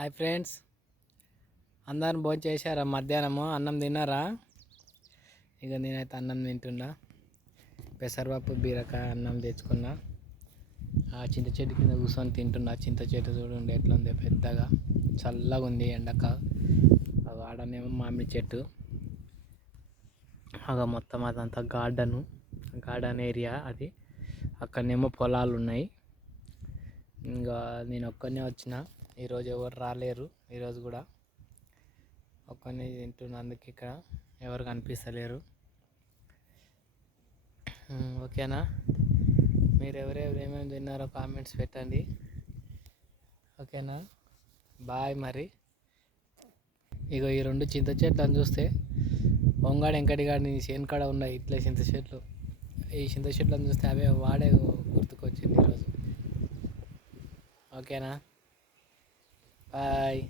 Hi friends. అందరం భోజనం చేశారా? మధ్యాహ్నము. అన్నం తిన్నారా? ఇక నేనైతే అన్నం తింటున్నా. పెసరపప్పు బీరకాయ అన్నం తెచ్చుకున్నా. ఆ చింత చెట్టు కింద కూర్చొని తింటున్నా. చింత చెట్టు చూడండి ఎట్లా ఉంది పెద్దగా. చల్లగా ఉంది ఎండక. ఆడనేమో మామిడి చెట్టు. అక మొత్తం అదంతా గార్డెను. గార్డెన్ ఏరియా అది. అక్కడనేమో పొలాలు ఉన్నాయి. ఇంకా నేను ఒక్కనే వచ్చిన. ఈరోజు ఎవరు రాలేరు. ఈరోజు కూడా ఒక్కనే తింటున్నందుకు ఇక్కడ ఎవరు కనిపిస్తలేరు. ఓకేనా? మీరు ఎవరెవరు ఏమేమి తిన్నారో కామెంట్స్ పెట్టండి. ఓకేనా? బాయ్ మరి. ఇగో ఈ రెండు చింత చెట్లను చూస్తే వంగాడు వెంకటిగాడి చేనుకాడ ఉన్నాయి ఇట్లా చింత చెట్లు. ఈ చింత చెట్లను చూస్తే అవే వాడే గుర్తుకొచ్చింది. ఓకేనా? బాయ్.